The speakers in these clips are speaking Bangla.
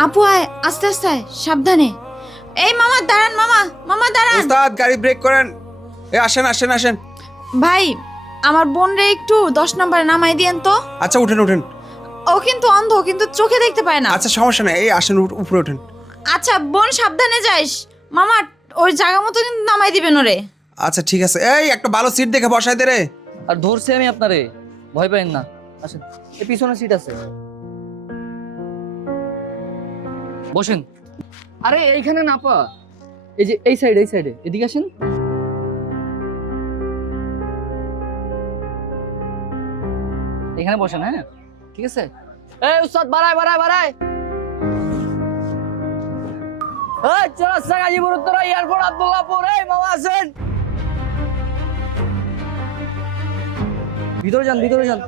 আপু আয় আস্তে আস্তে আয়, সাবধানে। এই মামা দাঁড়ান মামা মামা দাঁড়ান। উস্তাদ গাড়ি ব্রেক করেন। এ আসেন আসেন আসেন। ভাই আমার বোন রে একটু দশ নম্বরে নামাই দিয়েন তো। আচ্ছা উঠেন উঠেন। ও কিন্তু অন্ধ কিন্তু চোখে দেখতে পায় না। আচ্ছা সমস্যা নেই। এই আসেন উঠ- উপরে উঠেন। আচ্ছা বোন সাবধানে যাইস। মামা ওই জায়গা মতো কিন্তু নামাই দিবেন ওরে। আচ্ছা ঠিক আছে। এই একটা ভালো সিট দেখে বসাই দে রে। আর ধরছি আমি আপনারে। ভয় পাইন না। আসেন এই পিছনে সিট আছে। বসেন। আরে, এইখানে না পা এই যে, এই সাইড এই সাইডে এদিকে আসেন। এখানে বসেন হ্যাঁ? ঠিক আছে? এই উস্তাদ, বাড়ায় বাড়ায় বাড়ায়। ভিতরে যান ভিতরে যান।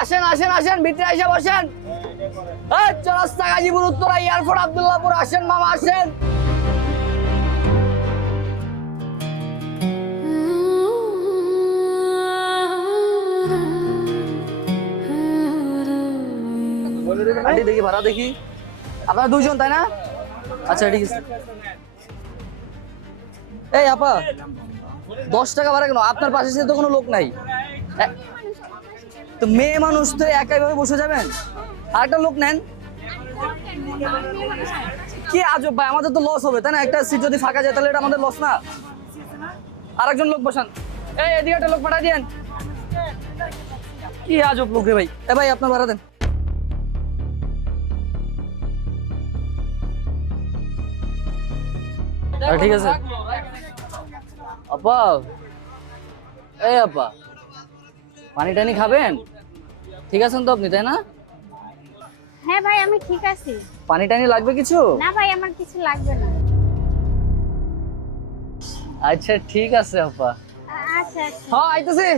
আসেন আসেন আসেন। ভিতরে এসে বসেন। চৌরাস্তা গাজীপুর উত্তরা এয়ারপোর্ট আব্দুল্লাহপুর, আসেন মামা, আসেন। আন্টি, দেখি, ভাড়া দেখি। আপনারা দুইজন তাই না? আচ্ছা ঠিক আছে এই, আপা, দশ টাকা ভাড়া কেন? আপনার পাশে তো কোনো লোক নাই। তো মেয়ে মানুষ তো একাই ভাবে বসে যাবেন? আর একটা লোক নেন। কি আজব ভাই, আমাদের তো লস হবে, তাই না? একটা সিট যদি ফাঁকা যায়, তাহলে এটা আমাদের লস না? আরেকজন লোক বসান। এই, এদিকে একটা লোক পাঠা দিয়েন। কি আজব লোক রে ভাই। এ ভাই, আপনার ভাড়া দেন। ঠিক আছে। আপা, এই আপা পানি টানি খাবেন? ঠিক আছেন তো আপনি, তাই না? হ্যাঁ ভাই আমি ঠিক আছি। পানি টানি লাগবে কিছু? না ভাই আমার কিছু লাগবে না। আচ্ছা ঠিক আছে আপা। আচ্ছা আচ্ছা। হ্যাঁ আইতেছি।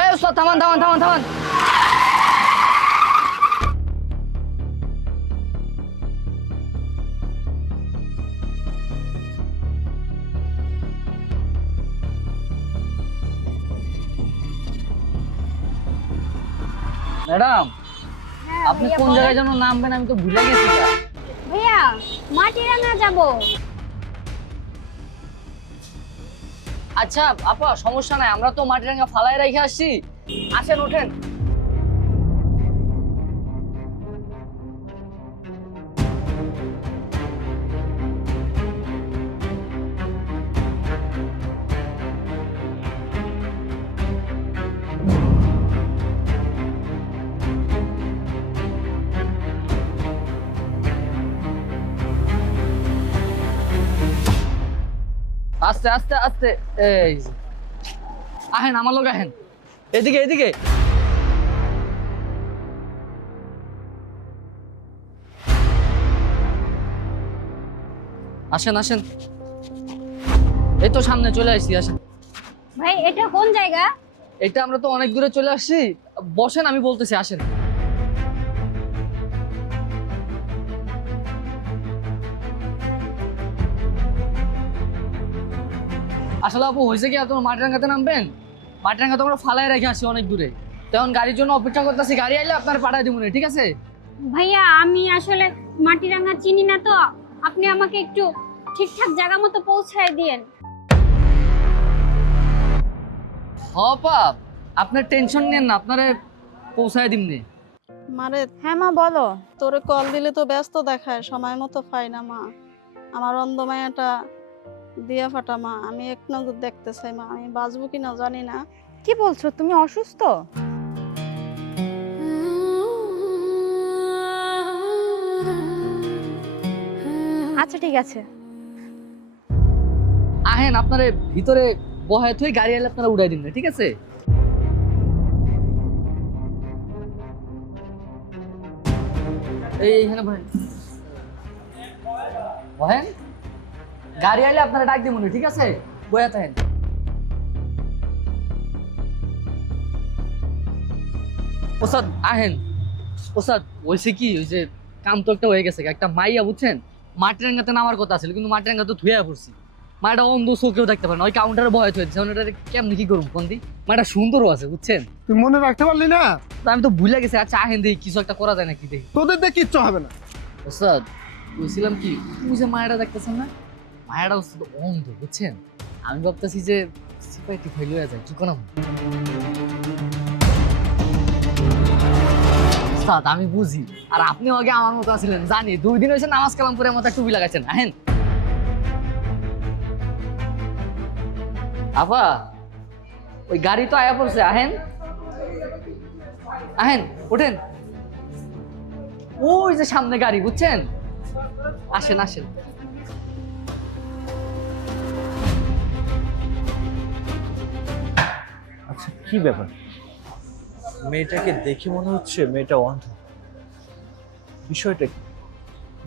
এই উস্তাদ থামান থামান থামান থামান। ম্যাডাম হ্যাঁ, আপনি কোন জায়গায় যেন নামবেন আমি তো ভুলে গেছি ভাইয়া ভাইয়া মাটিরাঙ্গা যাব। আচ্ছা আপা সমস্যা নাই আমরা তো মাটিরাঙ্গা ফালায় রেখে আসছি। আসেন ওঠেন। আস্তে আস্তে আস্তে। এই আহেন আমার লোক আহেন। এদিকে এদিকে। আসেন আসেন। এই তো সামনে চলে আসছি আসেন। ভাই এটা কোন জায়গা? এটা আমরা তো অনেক দূরে চলে আসছি। বসেন আমি বলতেছি আসেন। আসলে আপু হয়েছে কি আপনার মাটিরাঙ্গাতে নামবেন? মাটিরাঙ্গা তো আমরা ফালায় রেখে আসছি অনেক দূরে। তখন গাড়ির জন্য অপেক্ষা করতেছি গাড়ি আইলে আপনার পাঠায় দিব ঠিক আছে? ভাইয়া আমি আসলে মাটিরাঙ্গা চিনি না তো। আপনি আমাকে একটু ঠিকঠাক জায়গা মতো পৌঁছায় দিয়েন। হপা আপনার টেনশন নেন না আপনারে পৌঁছায় দিমনি। মারে হ্যাঁ মা বলো। তোরে কল দিলে তো ব্যস্ত দেখায় সময় মতো পাই না মা। আমার অন্ধ মায়াটা দিয়া ফাটা মা। আমি এক নজর দেখতে চাই মা। আমি বাঁচবো কিনা জানি না। কি বলছো? তুমি অসুস্থ? আচ্ছা ঠিক আছে। আহেন আপনারে ভিতরে বহায় থই গাড়ি আইলে আপনারা উড়াই দিন ঠিক আছে? এই এইখানে বহেন। বহেন? গাড়ি আইলে আপনারা ডাক দিব ঠিক আছে? বয়া থাকেন। ওস্তাদ আহেন। ওস্তাদ হয়েছে কি? ওই যে কাম তো একটা হয়ে গেছে একটা মাইয়া বুঝছেন? মাটিরাঙ্গাতে নামার কথা ছিল কিন্তু মাটিরাঙ্গা তো ধুয়ে পড়ছি। মায়েরা অন্ধ চোখেও দেখতে পারে না। ওই কাউন্টারে ভয় হয়েছে ওটা কেমনি কি করব কোন দি মায়েরা সুন্দরও আছে বুঝছেন? তুই মনে রাখতে পারলি না? আমি তো ভুলে গেছি। আচ্ছা আহেন দেখি কিছু একটা করা যায় নাকি দেখি। তোদের দিয়ে কিচ্ছু হবে না। ওসাদ বলছিলাম কি? তুই যে মায়েরা দেখতেছেন না? মায়েরা ওস্তাদ অন্ধ বুঝছেন? আমি ভাবতেছি যে সিপাই টিপাই লয়ে যায়, কি কোনো আমি বুঝি, আর আপনি আগে আমার মতো আছিলেন, জানি, দুই দিন হয়েছে নামাজ কালাম করে মতো টুপি লাগাইছেন, আহেন। আপা ওই গাড়ি তো আয়া পড়ছে, আহেন। আহেন, ওঠেন। ওই যে সামনে গাড়ি, বুঝছেন? আসেন আসেন। কি ব্যাপার? মেয়েটাকে দেখে মনে হচ্ছে মেয়েটা অন্ধ। বিষয়টা কি?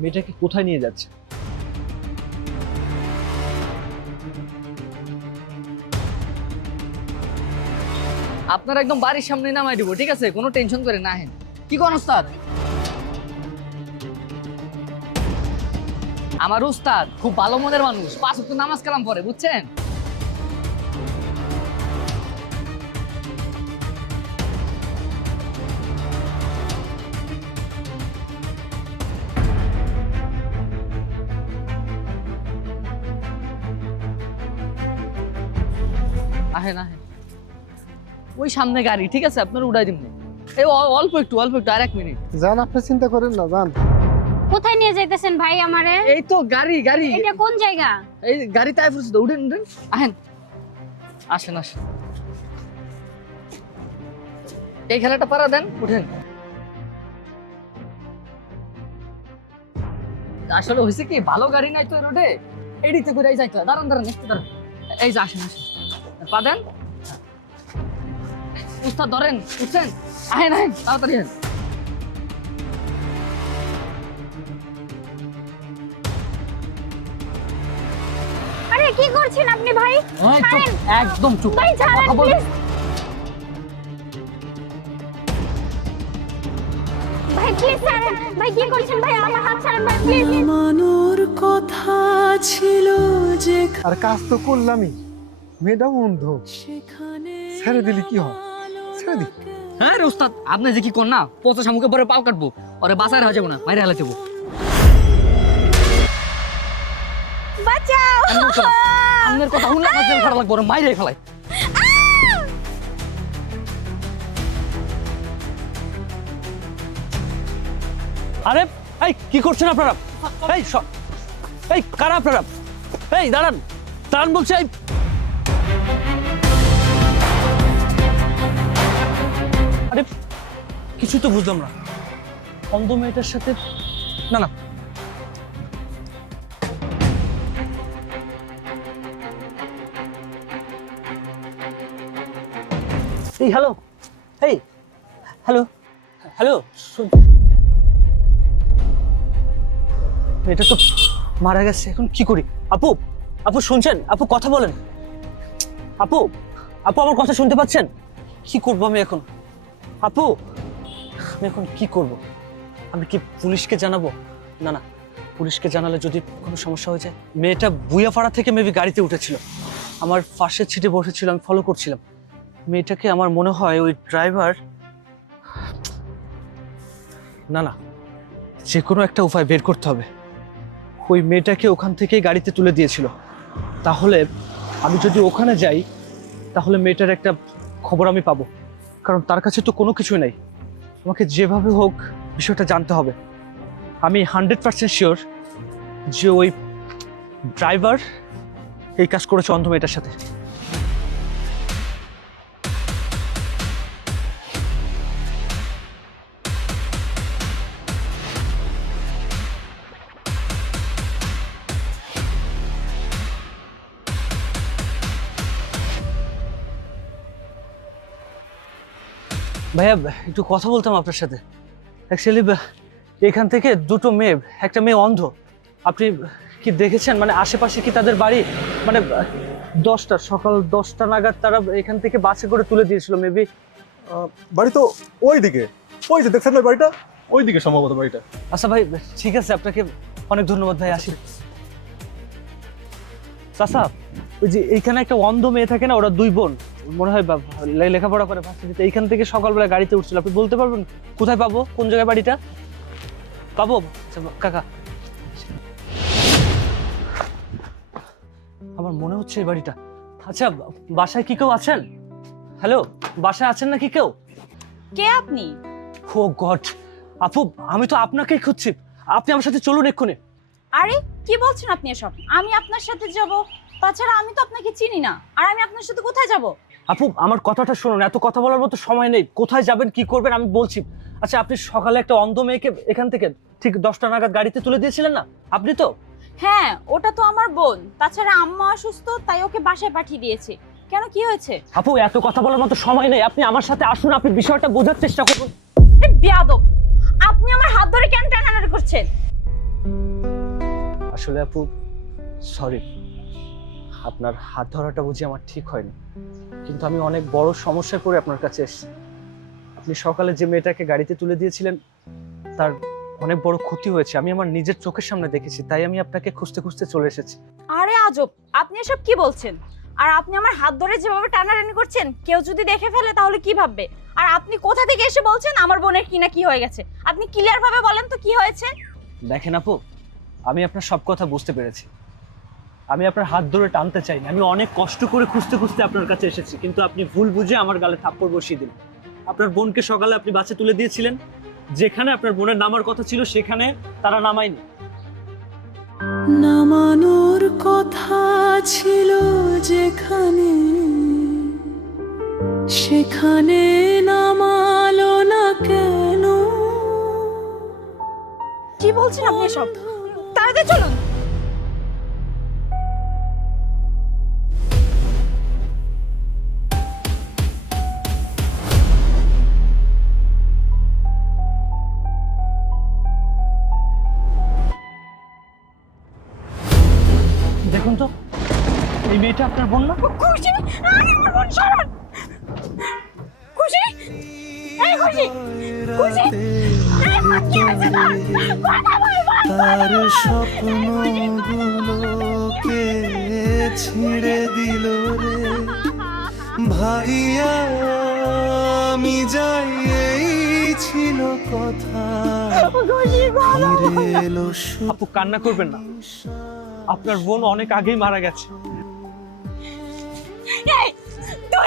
মেয়েটাকে কোথায় নিয়ে যাচ্ছে? আপনার একদম বাড়ির সামনে নামাই দিব ঠিক আছে? কোনো টেনশন করে না হেন কি কোন উস্তাদ আমার উস্তাদ খুব ভালো মনের মানুষ পাঁচ ওয়াক্ত নামাজ কালাম পড়ে বুঝছেন? ওই সামনে গাড়ি ঠিক আছে? আপনার উড়াই দিন এই অল্প একটু অল্প একটু আর এক মিনিট। জান আপনি চিন্তা করেন না জান। কোথায় নিয়ে যাইতেছেন ভাই আমারে? এই তো গাড়ি গাড়ি। এটা কোন জায়গা? এই গাড়িতে আয় পড়ছে তো উঠেন উঠেন। আহেন। আসেন আসেন। এই খেলাটা পারা দেন উঠেন। আসলে হয়েছে কি ভালো গাড়ি নাই তো রোডে। এডিতে করে যাইতে হয়। দাঁড়ান দাঁড়ান একটু দাঁড়ান। এই যে আসেন আসেন। পা দেন। উস্তাদ ধরেন উঠছেন? আহেন আহেন তাড়াতাড়ি আহেন। আরে কি করছেন আপনি ভাই? ছাড়েন। একদম চুপ। ভাই ছাড়েন কথা বল- প্লিজ ভাই প্লিজ ছাড়েন। ভাই কি করছেন ভাই? আমার হাত ছাড়েন ভাই প্লিজ মানোর কথা ছিল যে আর কাজ তো করলামই। মেয়েটা অন্ধ। ছেড়ে দিলি কি হয়? ছেড়ে দি হ্যাঁ রে উস্তাদ আপনি যে কি কর না পচা শামুকে পরে পাও কাটবো ওরে বাসায় যাব না বাইরে হেলা দেবো বাঁচাও! আপনার কথা খারাপ লাগবে ওরে মাইরে ফেলাই। আরে এই কি করছেন আপনারা? এই এই কারা আপনারা? এই দাঁড়ান। দাঁড়ান বলছে এই কিছু তো বুঝলাম না। অন্ধ মেয়েটার সাথে না না। এই হ্যালো এই হ্যালো হ্যালো এটা তো মারা গেছে এখন কি করি? আপু আপু শুনছেন? আপু কথা বলেন। আপু আপু আমার কথা শুনতে পাচ্ছেন? কি করব আমি এখন? আপু আমি এখন কি করব? আমি কি পুলিশকে জানাব? না না, পুলিশকে জানালে যদি কোনো সমস্যা হয়ে যায়, মেয়েটা বুয়াপাড়া থেকে মেবি গাড়িতে উঠেছিল। আমার পাশের ছিটে বসেছিল, আমি ফলো করছিলাম। মেয়েটাকে আমার মনে হয় ওই ড্রাইভার না না যে কোনো একটা উপায় বের করতে হবে। ওই মেয়েটাকে ওখান থেকে গাড়িতে তুলে দিয়েছিল। তাহলে আমি যদি ওখানে যাই, তাহলে মেয়েটার একটা খবর আমি পাবো। কারণ তার কাছে তো কোনো কিছুই নাই। আমাকে যেভাবে হোক বিষয়টা জানতে হবে। আমি হান্ড্রেড পার্সেন্ট শিওর যে ওই ড্রাইভার এই কাজ করেছে অন্ধ মেয়েটার সাথে। ভাইয়া একটু কথা বলতাম আপনার সাথে। অ্যাকচুয়ালি এখান থেকে দুটো মেয়ে একটা মেয়ে অন্ধ। আপনি কি দেখেছেন? মানে আশেপাশে কি তাদের বাড়ি? মানে দশটা সকাল দশটা নাগাদ তারা এখান থেকে বাসে করে তুলে দিয়েছিল মেবি বাড়ি তো ওই দিকে ওই যে দেখছেন না বাড়িটা? ওই দিকে সম্ভবত বাড়িটা। আচ্ছা ভাই ঠিক আছে আপনাকে অনেক ধন্যবাদ ভাই আসি। চাচা ওই যে এইখানে একটা অন্ধ মেয়ে থাকে না ওরা দুই বোন। মনে হয় বা- লেখাপড়া করে ভার্সিটিতে এইখান থেকে সকালবেলা গাড়িতে উঠছিল। আপনি বলতে পারবেন কোথায় পাবো? কোন জায়গায় বাড়িটা? পাবো? আচ্ছা, কাকা। আমার মনে হচ্ছে এই বাড়িটা। আচ্ছা বাসায় কি কেউ আছেন? হ্যালো বাসায় আছেন নাকি কেউ? কে আপনি? ও গড আপু আমি তো আপনাকেই খুঁজছি। আপনি আমার সাথে চলুন এক্ষুনি। আরে কি বলছেন আপনি এসব? আমি আপনার সাথে যাব। তাছাড়া আমি তো আপনাকে চিনি না। আর আমি আপনার সাথে কোথায় যাব? আপু আমার কথাটা শুনুন এত কথা বলার মতো সময় নেই। কোথায় যাবেন কি করবেন আমি বলছি। আচ্ছা আপনি সকালে একটা অন্ধ মেয়েকে এখান থেকে ঠিক দশটা নাগাদ গাড়িতে তুলে দিয়েছিলেন না? আপনি তো? হ্যাঁ ওটা তো আমার বোন। তাছাড়া আম্মা অসুস্থ তাই ওকে বাসায় পাঠিয়ে দিয়েছে। কেন কি হয়েছে? আপু এত কথা বলার মতো সময় নেই। আপনি আমার সাথে আসুন আপনি বিষয়টা বোঝার চেষ্টা করুন। বেয়াদব! আপনি আমার হাত ধরে কেন টানাটানি করছেন? আসলে আপু সরি আপনার হাত ধরাটা বুঝি আমার ঠিক হয়নি। কিন্তু আমি অনেক বড় সমস্যায় পড়ে আপনার কাছে এসেছি। আপনি সকালে যে মেয়েটাকে গাড়িতে তুলে দিয়েছিলেন তার অনেক বড় ক্ষতি হয়েছে। আমি আমার নিজের চোখের সামনে দেখেছি তাই আমি আপনাকে খুঁজতে খুঁজতে চলে এসেছি। আরে আজব! আপনি এসব কি বলছেন? আর আপনি আমার হাত ধরে যেভাবে টানাটানি করছেন কেউ যদি দেখে ফেলে তাহলে কি ভাববে? আর আপনি কোথা থেকে এসে বলছেন আমার বোনের কি না কি হয়ে গেছে? আপনি ক্লিয়ার ভাবে বলেন তো কি হয়েছে? দেখেন আপু আমি আপনার সব কথা বুঝতে পেরেছি। আমি আপনার হাত ধরে টানতে চাইনি। আমি অনেক কষ্ট করে খুঁজতে খুঁজতে আপনার কাছে এসেছি কিন্তু আপনি ভুল বুঝে আমার গালে থাপ্পড় বসিয়ে দিলেন। আপনার বোনকে সকালে আপনি বাসে তুলে দিয়েছিলেন যেখানে আপনার বোনের নামার কথা ছিল সেখানে তারা নামায়নি। নামানোর কথা ছিল যেখানে সেখানে নামালো না কেন? কি বলছেন আপনি সব তাড়াতাড়ি চলুন। মেয়েটা আপনার বোন না? খুশি? আরে আমার বোন সরণ খুশি? এই খুশি? খুশি? এই মা, কি হয়েছে তোর? কথা বল, বল, বল। তার স্বপ্নগুলোকে ছিঁড়ে দিল রে। ভাইয়া আমি যাই এই ছিল কথা। আপু কান্না করবেন না। আপনার বোন অনেক আগেই মারা গেছে।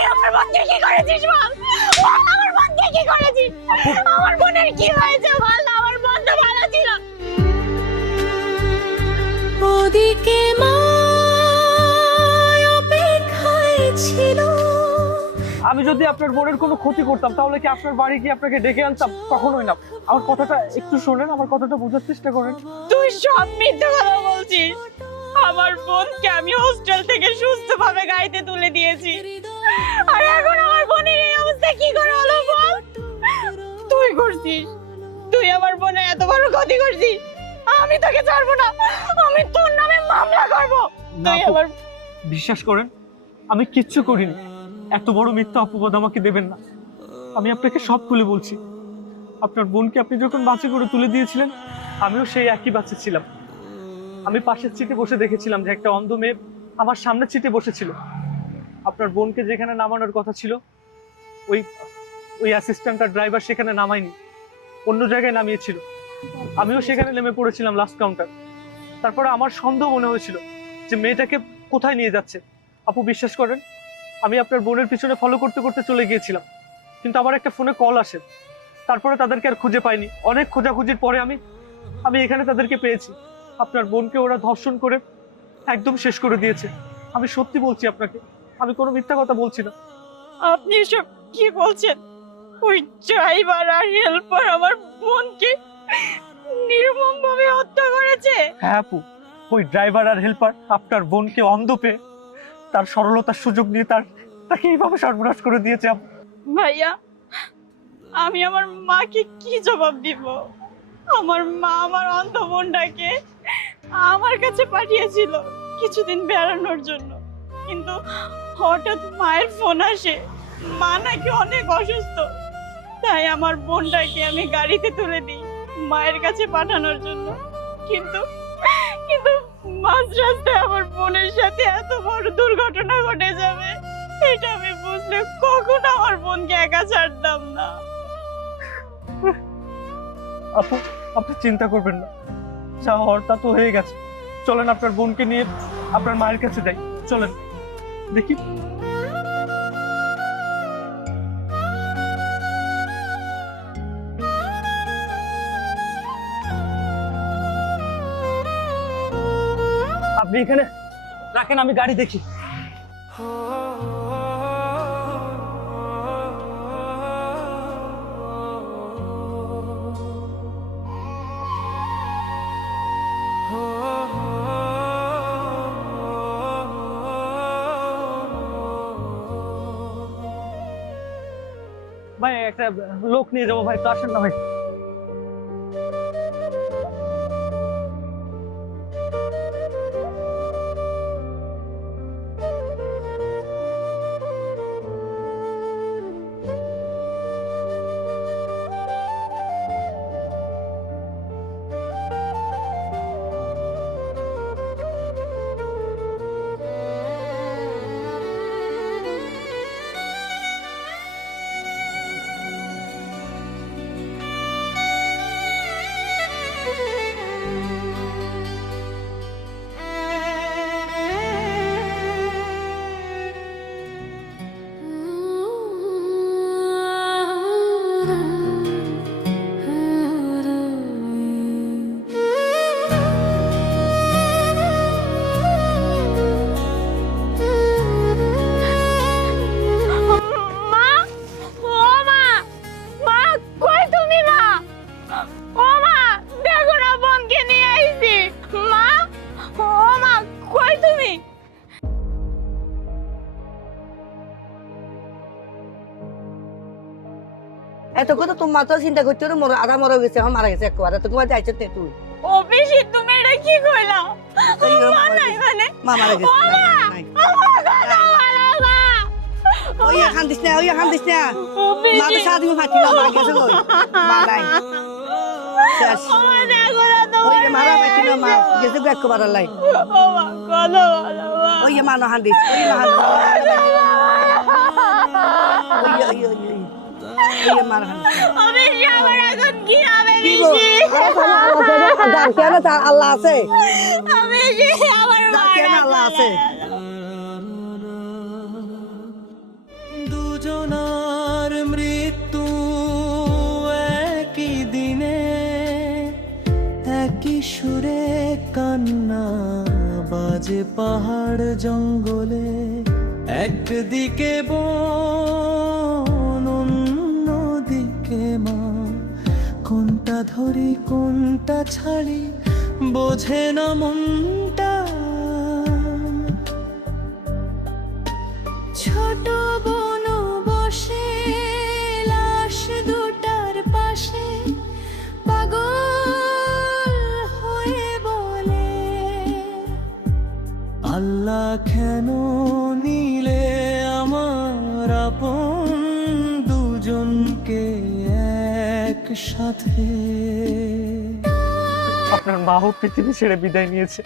তুই আমার বোনকে কি করেছিস বল? বল আমার বোনকে কি করেছিস? আমার বোনের কি হয়েছে বল? না আমার বোন তো ভালো ছিল। ওদিকে মা অপেক্ষায় ছিল। আমি যদি আপনার বোনের কোনো ক্ষতি করতাম তাহলে কি আপনার বাড়ি গিয়ে আপনাকে ডেকে আনতাম? কখনোই না। আমার কথাটা একটু শোনেন আমার কথাটা বোঝার চেষ্টা করেন। তুই সব মিথ্যে কথা বলছিস। আমার বোনকে আমি হোস্টেল থেকে সুস্থভাবে গাইতে তুলে দিয়েছি। আর এখন আমার বোনের এই অবস্থা কি করে হলো বল? তুই করছিস? তুই আমার বোনের এত বড় ক্ষতি করছিস? আমি তোকে ছাড়বো না আমি তোর নামে মামলা করব। তুই আমার বিশ্বাস করেন আমি কিচ্ছু করিনি। এত বড় মিথ্যা অপবাদ আমাকে দেবেন না। আমি আপনাকে সব খুলে বলছি। আপনার বোনকে আপনি যখন বাঁচে করে তুলে দিয়েছিলেন আমিও সেই একই বাসে ছিলাম। আমি পাশের সিটে বসে দেখেছিলাম যে একটা অন্ধ মেয়ে আমার সামনের সিটে বসেছিল। আপনার বোনকে যেখানে নামানোর কথা ছিল, ওই ওই অ্যাসিস্ট্যান্ট আর ড্রাইভার সেখানে নামায়নি, অন্য জায়গায় নামিয়েছিল। আমিও সেখানে নেমে পড়েছিলাম লাস্ট কাউন্টার তারপরে আমার সন্দেহ মনে হয়েছিল যে মেয়েটাকে কোথায় নিয়ে যাচ্ছে। আপু বিশ্বাস করেন, আমি আপনার বোনের পিছনে ফলো করতে করতে চলে গিয়েছিলাম, কিন্তু আমার একটা ফোনে কল আসে। তারপরে তাদেরকে আর খুঁজে পাইনি। অনেক খোঁজাখুঁজির পরে আমি আমি এখানে তাদেরকে পেয়েছি। আপনার বোনকে ওরা ধর্ষণ করে একদম শেষ করে দিয়েছে। আমি সত্যি বলছি আপনাকে আমি কোনো মিথ্যা কথা বলছি না। আপনি এসব কি বলছেন? ওই ড্রাইভার আর হেল্পার আমার বোনকে নির্মম ভাবে হত্যা করেছে? হ্যাঁ আপু ওই ড্রাইভার আর হেল্পার আপনার বোনকে অন্ধ পেয়ে তার সরলতার সুযোগ নিয়ে তার তাকে এইভাবে সর্বনাশ করে দিয়েছে আপু। ভাইয়া আমি আমার মাকে কি জবাব দিব? আমার মা আমার অন্ধ বোনটাকে আমার কাছে পাঠিয়েছিল কিছুদিন বেড়ানোর জন্য। কিন্তু হঠাৎ মায়ের ফোন আসে। মা নাকি অনেক অসুস্থ। তাই আমার বোনটাকে আমি গাড়িতে তুলে দিই মায়ের কাছে পাঠানোর জন্য। কিন্তু কিন্তু মাঝ রাস্তায় আমার বোনের সাথে এত বড় দুর্ঘটনা ঘটে যাবে, এটা আমি বুঝলে কখনো আমার বোনকে একা ছাড়তাম না। আপু, আপনি চিন্তা করবেন না। যা হওয়ার তা তো হয়ে গেছে। চলেন আপনার বোনকে নিয়ে আপনার মায়ের কাছে যাই। চলেন। দেখি। আপনি এখানে রাখেন আমি গাড়ি দেখি। ভাই একটা লোক নিয়ে যাব ভাই তো আসেন না ভাই। এত কথা তোমার তো চিন্তা করতে মরা আধা মরা গেছে মারা গেছে একবার। তো তোমার যাইছে তে তুই? ও বেশি তুমি এটা কি কইলা? মা নাই মানে। মা মারা গেছে। নাই, কথা ওই এখান দিস না ওই এখান দিস না। মা তো বেশি সাত দিন মা গেছে ওই মা নাই। শেষ। আমার দেখো না তো ওই মারা পাইছি না মা গেছে। ব্যাগ লাই। ও মা কথা ওই মা নহান দিস ওই নহান ওই ওই ওই ওই আল্লাহ আছে আল্লাহ দুজনার মৃত্যু একই দিনে একই সুরে কান্না বাজে পাহাড় জঙ্গলে। একদিকে বন ধরি কোনটা ছাড়ি, বোঝে না মনটা। ছোট বোন বসে, লাশ দুটার পাশে, পাগল হয়ে বলে, আল্লাহ কেন একসাথে। আপনার মাও পৃথিবী ছেড়ে বিদায় নিয়েছে।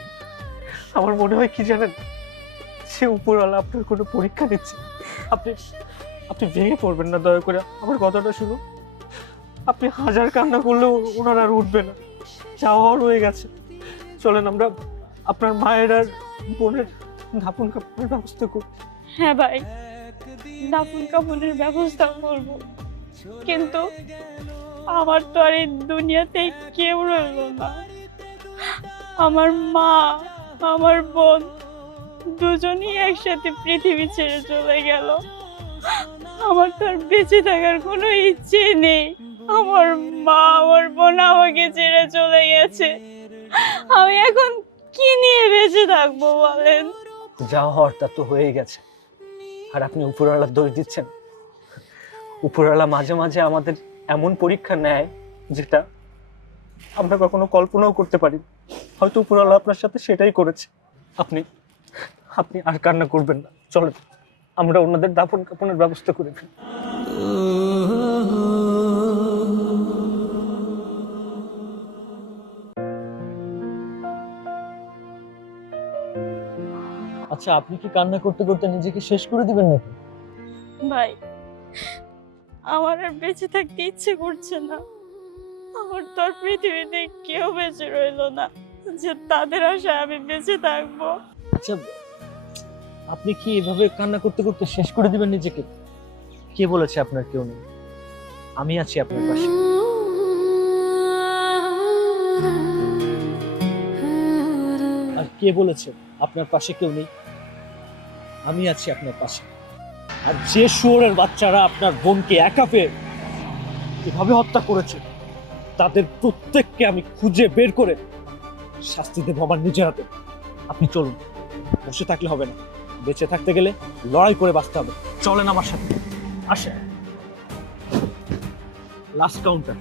আমার মনে হয় কি জানেন? সে উপরওয়ালা আপনার কোনো পরীক্ষা নিচ্ছে। আপনি আপনি ভেঙে পড়বেন না দয়া করে। আমার কথাটা শুনুন। আপনি হাজার কান্না করলেও ওনার আর উঠবে না। যাওয়া রয়ে গেছে। চলেন আমরা আপনার মায়ের আর বোনের ধাপন কাপড়ের ব্যবস্থা করি। হ্যাঁ ভাই দাফন কাফনের ব্যবস্থা করব। কিন্তু আমার তো আর এই দুনিয়াতে কেউ রইল না। আমার মা, আমার বোন, দুজনই একসাথে পৃথিবী ছেড়ে চলে গেল। আমার তো আর বেঁচে থাকার কোনো ইচ্ছে নেই। আমার মা, আমার বোন আমাকে ছেড়ে চলে গেছে। আমি এখন কি নিয়ে বেঁচে থাকব বলেন? যা হওয়ার তা তো হয়ে গেছে। আর আপনি উপরওয়ালার দোষ দিচ্ছেন। উপরওয়ালা মাঝে মাঝে আমাদের এমন পরীক্ষা নেয় যেটা আমরা কখনো কল্পনাও করতে পারি হয়তো উপরওয়ালা আপনার সাথে সেটাই করেছে। আপনি আপনি আর কান্না করবেন না। চলেন আমরা ওনাদের দাফন কাপনের ব্যবস্থা করে ফেলি। আচ্ছা আপনি কি কান্না করতে করতে নিজেকে শেষ করে দিবেন নাকি? ভাই আমার আর বেঁচে থাকতে ইচ্ছে করছে না। আমার তো আর পৃথিবীতে কেউ বেঁচে রইল না, যে তাদের আশায় আমি বেঁচে থাকব। আচ্ছা আপনি কি এভাবে কান্না করতে করতে শেষ করে দিবেন নিজেকে? কে বলেছে আপনার কেউ নেই? আমি আছি আপনার পাশে। আর কে বলেছে আপনার পাশে কেউ নেই? আমি আছি আপনার পাশে। আর যে শুয়োরের বাচ্চারা আপনার বোনকে একা পেয়ে এভাবে হত্যা করেছে, তাদের প্রত্যেককে আমি খুঁজে বের করে শাস্তি দেবো আমার নিজের হাতে। আপনি চলুন, বসে থাকলে হবে না। বেঁচে থাকতে গেলে লড়াই করে বাঁচতে হবে। চলেন আমার সাথে। আসেন। Last counter